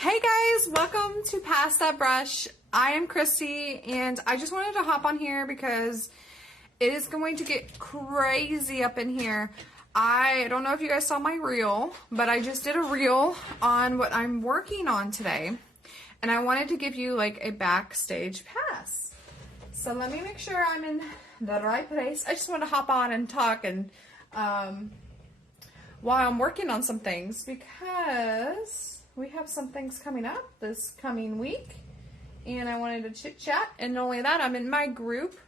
Hey guys, welcome to Pass That Brush. I am Chrissy and I just wanted to hop on here because it is going to get crazy up in here. I don't know if you guys saw my reel, but I just did a reel on what I'm working on today. And I wanted to give you like a backstage pass. So let me make sure I'm in the right place. I just want to hop on and talk and while I'm working on some things because we have some things coming up this coming week and I wanted to chit chat. And not only that, I'm in my group,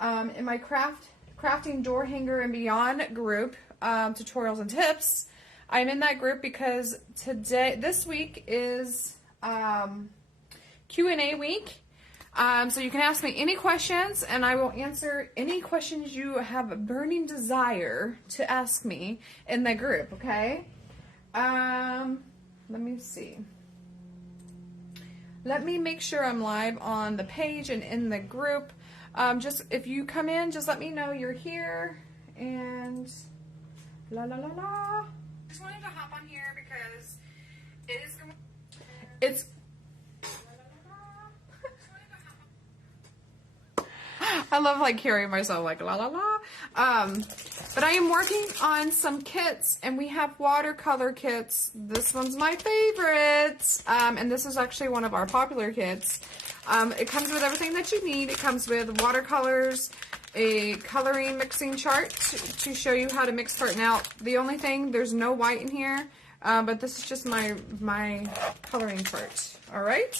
in my crafting door hanger and beyond group, tutorials and tips. I'm in that group because this week is Q&A week. So you can ask me any questions and I will answer any questions you have a burning desire to ask me in the group, okay? Let me see. Let me make sure I'm live on the page and in the group. Just if you come in, just let me know you're here and la la la la. Just wanted to hop on here because it's I love like hearing myself like la la la. But I am working on some kits and we have watercolor kits. This one's my favorite. And this is actually one of our popular kits. It comes with everything that you need. It comes with watercolors, a coloring mixing chart to show you how to mix part. Now, the only thing, there's no white in here, but this is just my coloring chart. All right.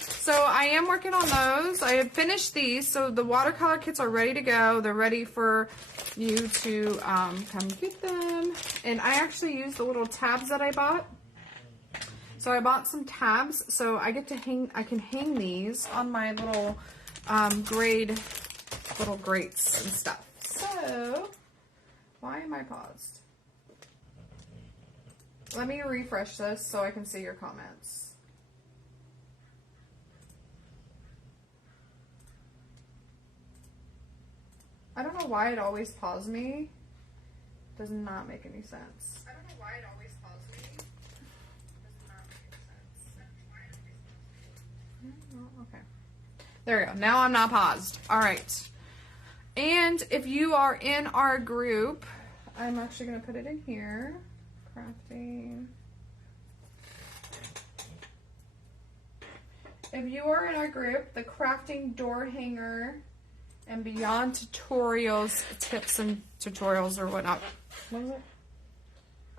So I am working on those. I have finished these, so the watercolor kits are ready to go. They're ready for you to come get them. And I actually used the little tabs that I bought. So I bought some tabs, so I can hang these on my little little grates and stuff. So why am I paused? Let me refresh this so I can see your comments. I don't know why it always paused me. Does not make any sense. I don't know why it always paused me. Does not make any sense. Oh, okay. There we go. Now I'm not paused. All right. And if you are in our group, I'm actually going to put it in here. Crafting. If you are in our group, the crafting door hanger and beyond tutorials, tips and tutorials or whatnot. What is it?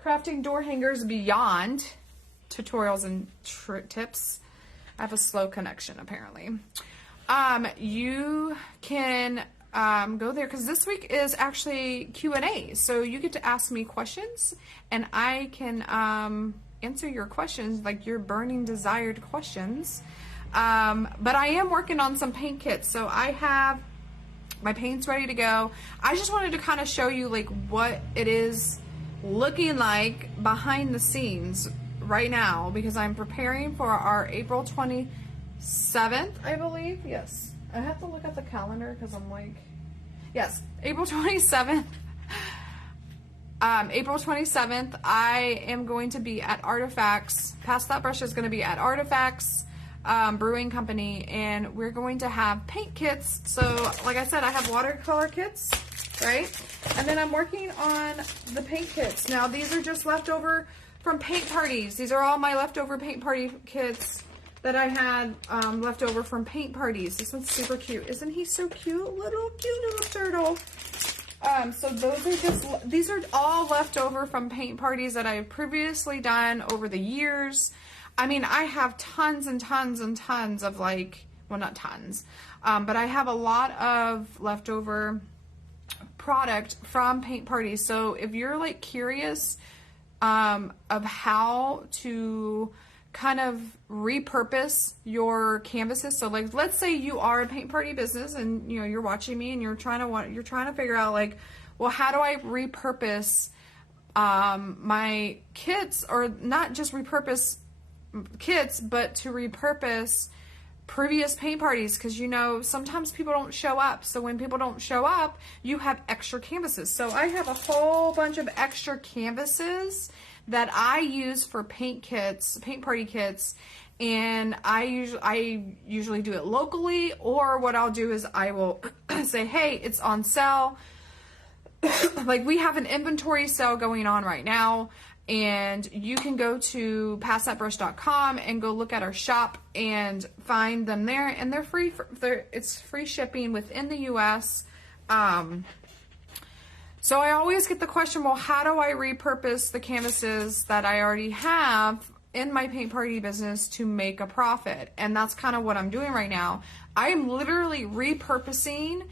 Crafting door hangers beyond tutorials and tips. I have a slow connection apparently. You can go there because this week is actually Q&A. So you get to ask me questions and I can answer your questions, like your burning desired questions. But I am working on some paint kits. So I have my paint's ready to go. I just wanted to kind of show you like what it is looking like behind the scenes right now because I'm preparing for our April 27th, I believe. Yes. I have to look at the calendar because I'm like, yes, April 27th. April 27th, I am going to be at Artifacts. Pass That Brush is going to be at Artifacts Brewing Company, and we're going to have paint kits. So like I said, I have watercolor kits, right? And then I'm working on the paint kits. Now these are just leftover from paint parties. These are all my leftover paint party kits that I had left over from paint parties. This one's super cute. Isn't he so cute? Cute little turtle. So these are all left over from paint parties that I've previously done over the years. I mean, I have tons and tons and tons of like, well, not tons, but I have a lot of leftover product from paint parties. So if you're like curious of how to kind of repurpose your canvases, so like let's say you are a paint party business and you know you're watching me and you're trying to figure out like, well, how do I repurpose my kits, or not just repurpose kits, but to repurpose previous paint parties, because you know sometimes people don't show up. So when people don't show up, you have extra canvases. So I have a whole bunch of extra canvases that I use for paint kits, paint party kits, and I usually do it locally, or what I'll do is I will say, hey, it's on sale. Like, we have an inventory sale going on right now, and you can go to passthatbrush.com and go look at our shop and find them there, and they're free. It's free shipping within the U.S. So I always get the question, well, how do I repurpose the canvases that I already have in my paint party business to make a profit? And that's kind of what I'm doing right now. I am literally repurposing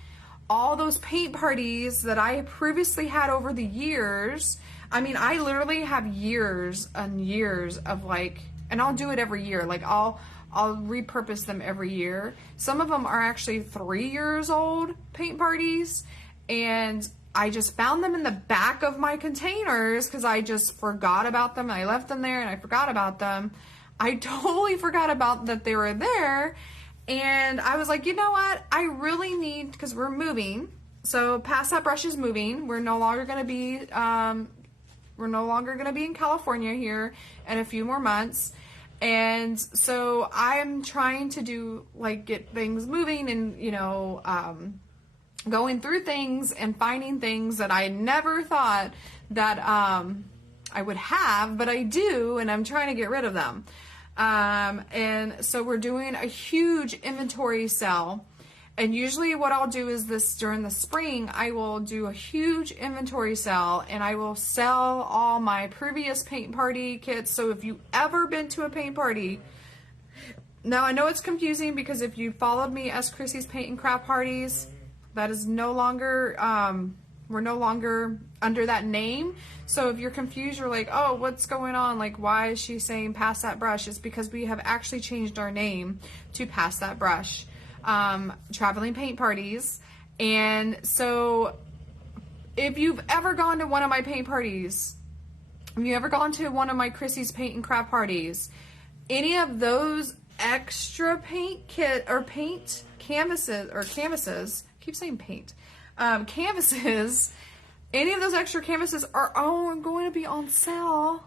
all those paint parties that I previously had over the years. I mean, I literally have years and years of like, and I'll do it every year. Like, I'll repurpose them every year. Some of them are actually 3 years old paint parties, and I just found them in the back of my containers because I just forgot about them. I left them there and I forgot about them. I totally forgot about that they were there. And I was like, you know what? I really need, because we're moving. So Pass That Brush is moving. We're no longer going to be, in California here in a few more months. And so I'm trying to get things moving and, going through things and finding things that I never thought that I would have, but I do, and I'm trying to get rid of them. And so we're doing a huge inventory sale. And usually what I'll do is during the spring, I will do a huge inventory sale, and I will sell all my previous paint party kits. So if you've ever been to a paint party, now I know it's confusing because if you followed me as Chrissy's Paint and Craft Parties, that is no longer, we're no longer under that name. So if you're confused, you're like, oh, what's going on? Like, why is she saying Pass That Brush? It's because we have actually changed our name to Pass That Brush, Traveling Paint Parties. And so if you've ever gone to one of my paint parties, if you ever gone to one of my Chrissy's Paint and Craft Parties, any of those extra paint kit or paint canvases, keep saying paint, canvases, any of those extra canvases are all going to be on sale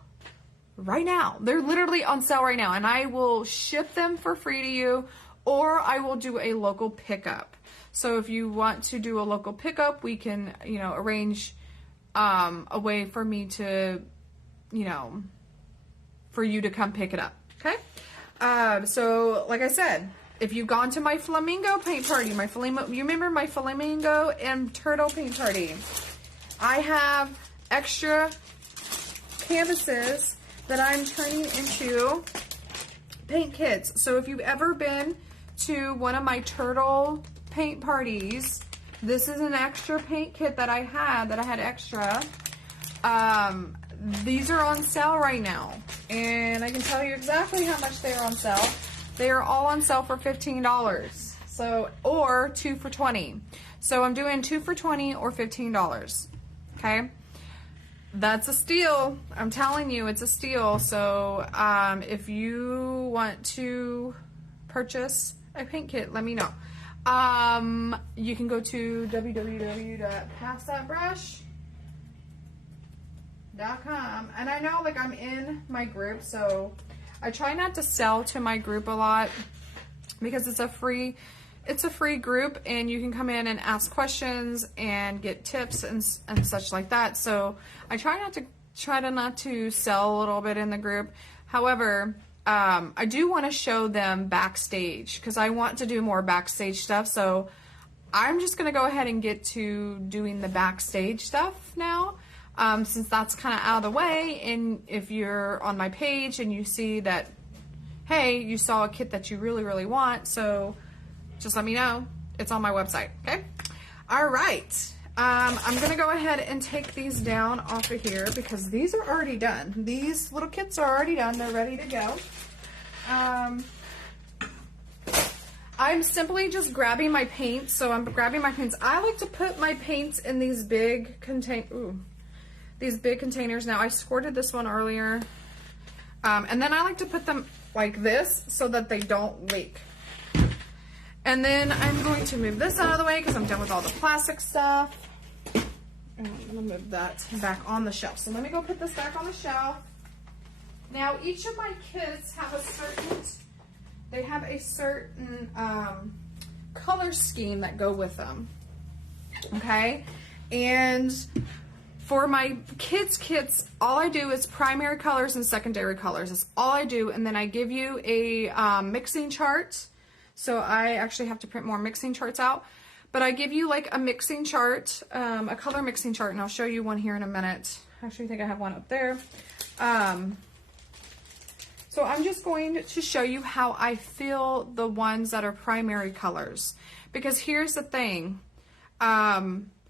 right now. They're literally on sale right now, and I will ship them for free to you, or I will do a local pickup. So if you want to do a local pickup, we can, arrange a way for me to, for you to come pick it up. Okay. So like I said, if you've gone to my flamingo paint party, you remember my flamingo and turtle paint party? I have extra canvases that I'm turning into paint kits. So if you've ever been to one of my turtle paint parties, this is an extra paint kit that I had extra. These are on sale right now, and I can tell you exactly how much they are on sale. They are all on sale for $15. So, or 2 for $20. So I'm doing 2 for $20 or $15. Okay. That's a steal. I'm telling you, it's a steal. So, if you want to purchase a paint kit, let me know. You can go to www.passthatbrush.com. And I know, I'm in my group, so I try not to sell to my group a lot because it's a free group, and you can come in and ask questions and get tips and such like that. So I try not to sell a little bit in the group. However, I do want to show them backstage because I want to do more backstage stuff. So I'm just going to go ahead and get to doing the backstage stuff now. Since that's kind of out of the way, and if you're on my page and you see that, hey, you saw a kit that you really, really want, so just let me know. It's on my website, okay? All right. I'm going to go ahead and take these down off of here because these are already done. These little kits are already done. They're ready to go. I'm simply just grabbing my paints. So I'm grabbing my paints. I like to put my paints in these big containers. Now I squirted this one earlier. And then I like to put them like this so that they don't leak. And then I'm going to move this out of the way because I'm done with all the plastic stuff. And I'm going to move that back on the shelf. So let me go put this back on the shelf. Now, each of my kits have a certain color scheme that go with them. Okay? And for my kids' kits, all I do is primary colors and secondary colors. That's all I do. And then I give you a mixing chart. So I actually have to print more mixing charts out. But I give you like a mixing chart, a color mixing chart, and I'll show you one here in a minute. Actually, I think I have one up there. So I'm just going to show you how I fill the ones that are primary colors. Because here's the thing.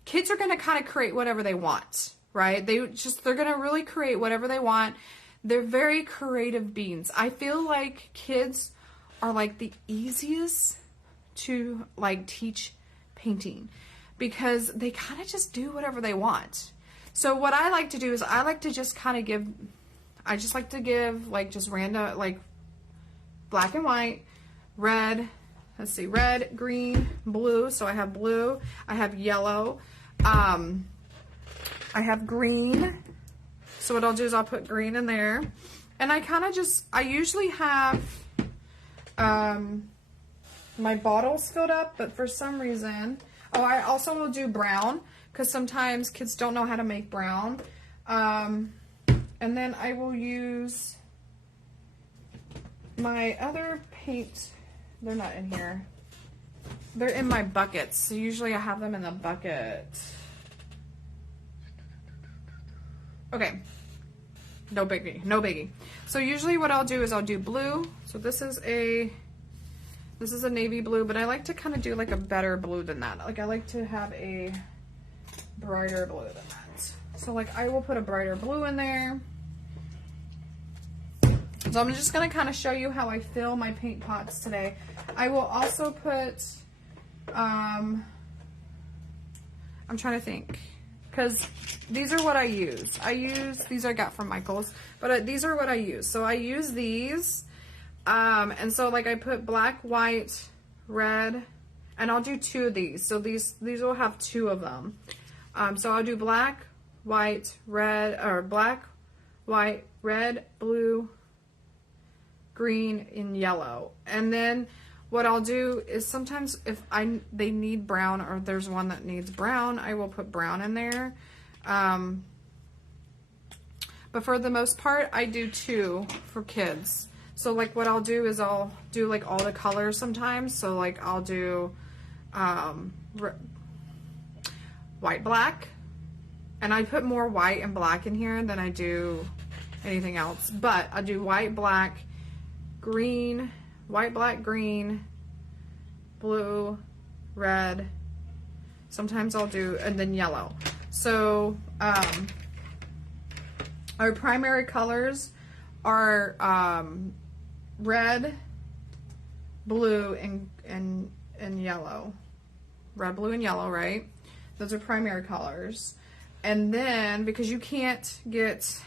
Kids are going to kind of create whatever they want, right? They're going to really create whatever they want. They're very creative beings. I feel like kids are like the easiest to like teach painting because they kind of just do whatever they want. So what I like to do is I like to just kind of give, I just like to give like just random, like black and white, red, let's see, red, green, blue. So I have blue, I have yellow, I have green. So what I'll do is I'll put green in there. And I kind of just, I usually have my bottles filled up, but for some reason, oh, I also will do brown because sometimes kids don't know how to make brown. And then I will use my other paint. They're not in here. They're in my buckets. So usually I have them in the bucket. Okay. No biggie, no biggie. So usually what I'll do is I'll do blue. So this is a navy blue, but I like to kind of do like a better blue than that. Like I like to have a brighter blue than that. So like I will put a brighter blue in there. So I'm just going to kind of show you how I fill my paint pots today. I will also put, I'm trying to think, because these are what I use. These I got from Michael's, but these are what I use. So I use these, and so like I put black, white, red, and I'll do 2 of these. So these will have 2 of them. So I'll do black, white, red, or black, white, red, blue, green, and yellow. And then what I'll do is sometimes if they need brown or there's one that needs brown, I will put brown in there. But for the most part, I do 2 for kids. So like what I'll do is I'll do like all the colors sometimes. So like I'll do white, black, and I put more white and black in here than I do anything else. But I do white, black, green, white, black, green, blue, red. Sometimes I'll do, and then yellow. So our primary colors are red, blue, and yellow. Red, blue, and yellow, right? Those are primary colors. And then, because you can't get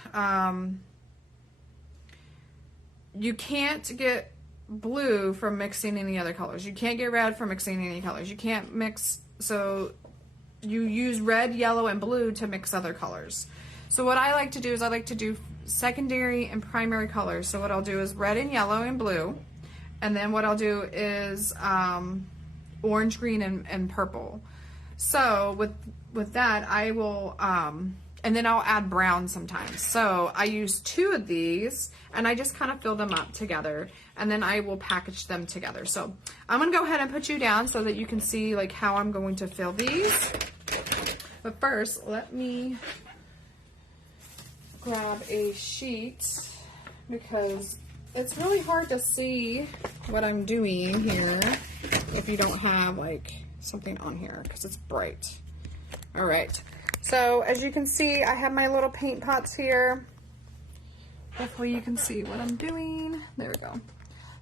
blue from mixing any other colors. You can't get red from mixing any colors. You can't mix, so you use red, yellow, and blue to mix other colors. So what I like to do is I like to do secondary and primary colors. So what I'll do is red and yellow and blue. And then what I'll do is orange, green, and purple. So with that, I will, and then I'll add brown sometimes. So I use 2 of these and I just kind of fill them up together and then I will package them together. So I'm going to go ahead and put you down so that you can see like how I'm going to fill these. But first, let me grab a sheet because it's really hard to see what I'm doing here if you don't have like something on here because it's bright. All right. So as you can see, I have my little paint pots here. Hopefully you can see what I'm doing. There we go.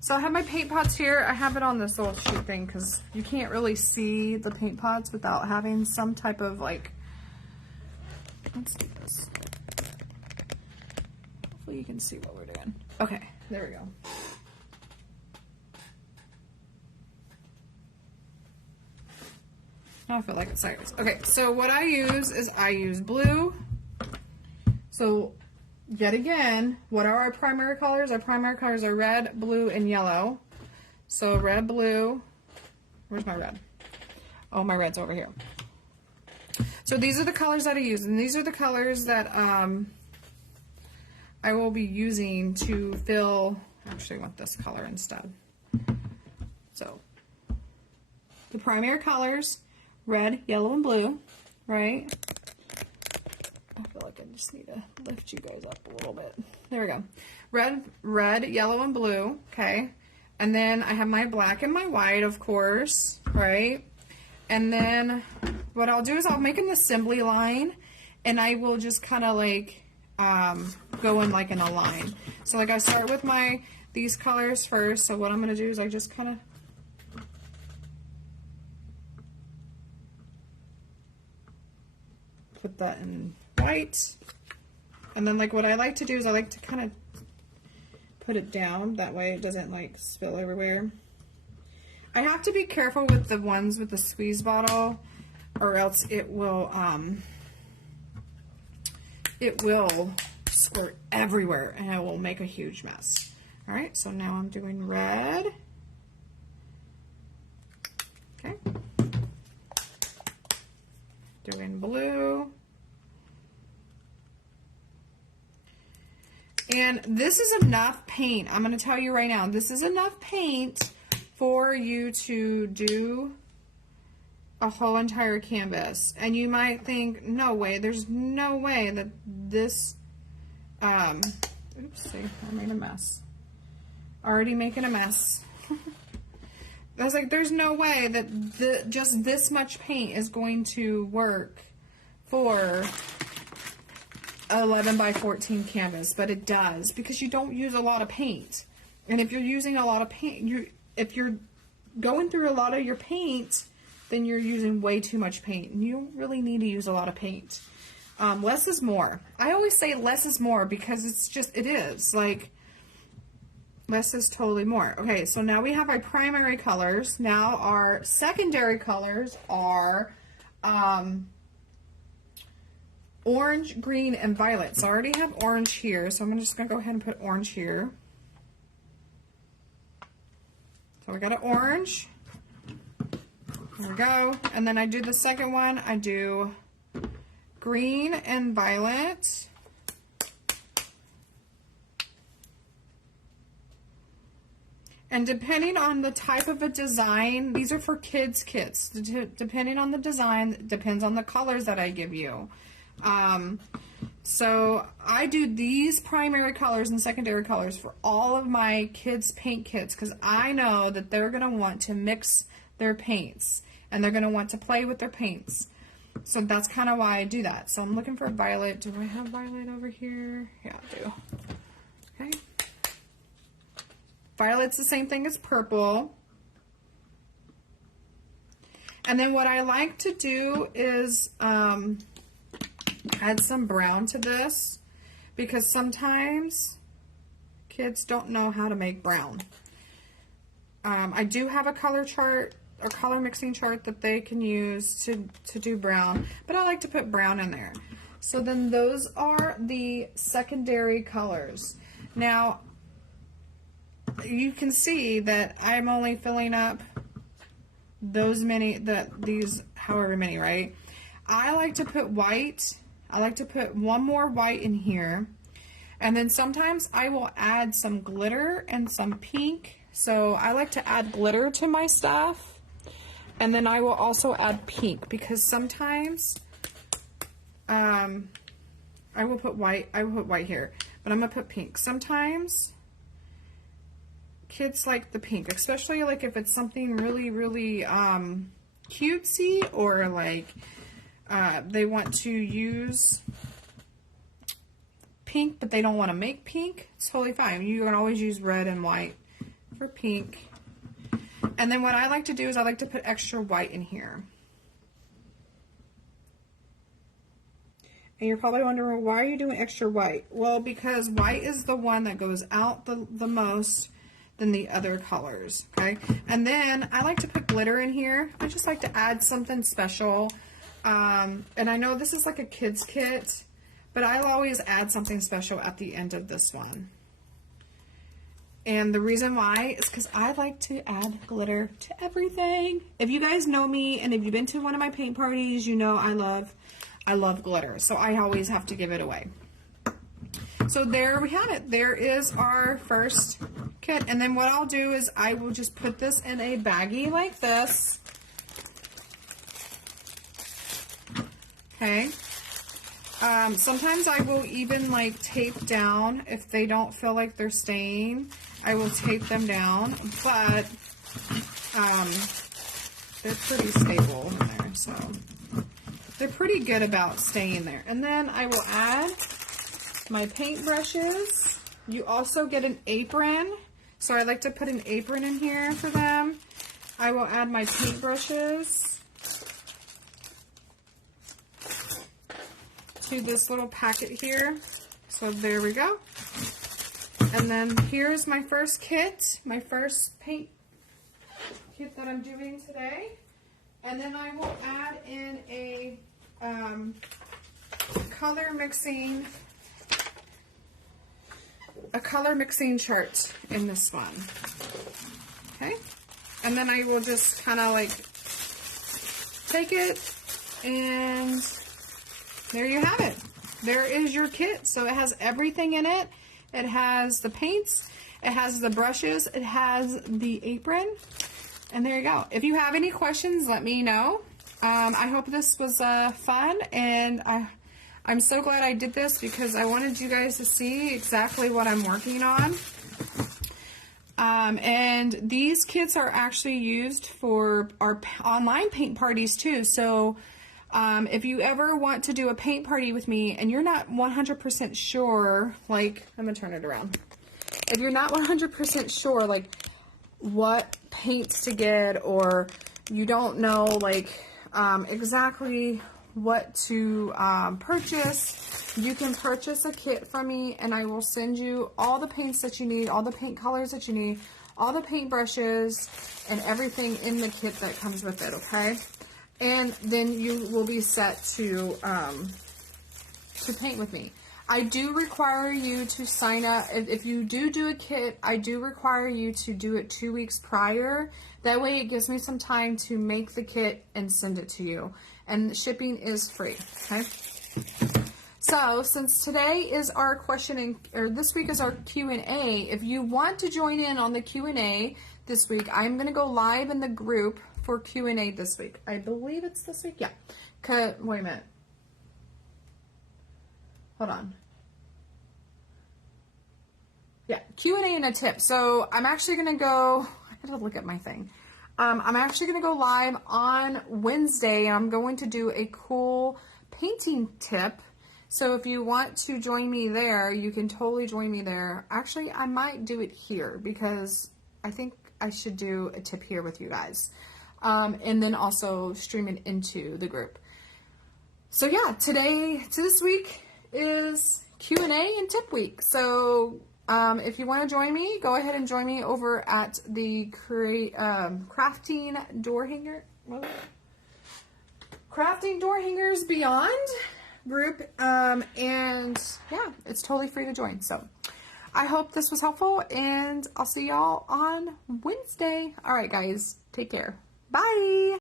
So I have my paint pots here. I have it on this little sheet thing because you can't really see the paint pots without having some type of like, let's do this. Hopefully you can see what we're doing. Okay, there we go. I feel like it's sideways. Okay, so what I use is I use blue. So yet again, what are our primary colors? Our primary colors are red, blue, and yellow. So red, blue, where's my red? Oh, my red's over here. So these are the colors that I use, and these are the colors that I will be using to fill, actually I want this color instead. So the primary colors, red, yellow, and blue, right? I feel like I just need to lift you guys up a little bit. There we go. Red, yellow, and blue, okay? And then I have my black and my white, of course, right? And then what I'll do is I'll make an assembly line, and I will just kind of like go in like in a line. So like I start with these colors first. So what I'm going to do is I just kind of put that in white. And then like what I like to do is I like to kind of put it down, that way it doesn't like spill everywhere. I have to be careful with the ones with the squeeze bottle, or else it will squirt everywhere and it will make a huge mess. All right, so now I'm doing red. Okay. Doing blue. And this is enough paint. I'm going to tell you right now, this is enough paint for you to do a whole entire canvas. And you might think, no way, there's no way that this, oops, see, I made a mess. Already making a mess. I was like, there's no way that just this much paint is going to work for 11 by 14 canvas, but it does, because you don't use a lot of paint. And if you're using a lot of paint, if you're going through a lot of your paint, then you're using way too much paint, and you don't really need to use a lot of paint. Less is more. I always say less is more, because it is like less is totally more. Okay, so now we have our primary colors. Now our secondary colors are orange, green, and violet. So I already have orange here, so I'm just going to go ahead and put orange here. So I got an orange. There we go. And then I do the second one. I do green and violet. And depending on the type of a design, these are for kids' kits. Depending on the design, depends on the colors that I give you. So I do these primary colors and secondary colors for all of my kids' paint kits, because I know that they're going to want to mix their paints, and they're going to want to play with their paints. So that's kind of why I do that. So I'm looking for violet. Do I have violet over here? Yeah, I do. Okay. Violet's the same thing as purple. And then what I like to do is add some brown to this, because sometimes kids don't know how to make brown. I do have a color chart or color mixing chart that they can use to do brown, but I like to put brown in there. So then those are the secondary colors. Now you can see that I'm only filling up these however many, right? I like to put white. I like to put one more white in here, and then sometimes I will add some glitter and some pink. So I like to add glitter to my stuff, and then I will also add pink, because sometimes I will put white. I will put white here, but I'm gonna put pink. Sometimes kids like the pink, especially like if it's something really, really cutesy, or like they want to use pink, but they don't want to make pink. It's totally fine. You can always use red and white for pink. And then what I like to do is I like to put extra white in here. And you're probably wondering, why are you doing extra white? Well, because white is the one that goes out the most than the other colors, okay? And then I like to put glitter in here. I just like to add something special. And I know this is like a kid's kit, but I'll always add something special at the end of this one. And the reason why is because I like to add glitter to everything. If you guys know me and if you've been to one of my paint parties, you know I love glitter. So I always have to give it away. So there we have it. There is our first kit. And then what I'll do is I will just put this in a baggie like this. Okay. Sometimes I will even like tape down if they don't feel like they're staying. I will tape them down, but they're pretty stable in there, so they're pretty good about staying there. And then I will add my paint brushes. You also get an apron, so I like to put an apron in here for them. I will add my paint brushes to this little packet here. So there we go. And then here's my first kit, my first paint kit that I'm doing today. And then I will add in a color mixing chart in this one. Okay. And then I will just kind of like take it, and there you have it. There is your kit. So it has everything in it. It has the paints, it has the brushes, it has the apron, and there you go. If you have any questions, let me know. I hope this was fun, and I'm so glad I did this because I wanted you guys to see exactly what I'm working on. And these kits are actually used for our online paint parties too. So if you ever want to do a paint party with me and you're not 100% sure, like, I'm going to turn it around. If you're not 100% sure, like, what paints to get, or you don't know, like, exactly what to purchase, you can purchase a kit from me and I will send you all the paints that you need, all the paint colors that you need, all the paint brushes, and everything in the kit that comes with it, okay? And then you will be set to paint with me. I do require you to sign up. If you do a kit, I do require you to do it 2 weeks prior. That way it gives me some time to make the kit and send it to you. And shipping is free, okay? So since today is our this week is our Q&A, if you want to join in on the Q&A this week, I'm going to go live in the group for Q&A this week. I believe it's this week. Yeah. Wait a minute. Hold on. Yeah, Q&A and a tip. So I'm actually going to go, I gotta look at my thing. I'm actually going to go live on Wednesday. I'm going to do a cool painting tip. So if you want to join me there, you can totally join me there. Actually, I might do it here because I think I should do a tip here with you guys. And then also stream it into the group. So yeah, this week is Q&A and tip week. So if you want to join me, go ahead and join me over at the Crafting Door Hangers Beyond group. And yeah, it's totally free to join. So I hope this was helpful, and I'll see y'all on Wednesday. All right, guys, take care. Bye.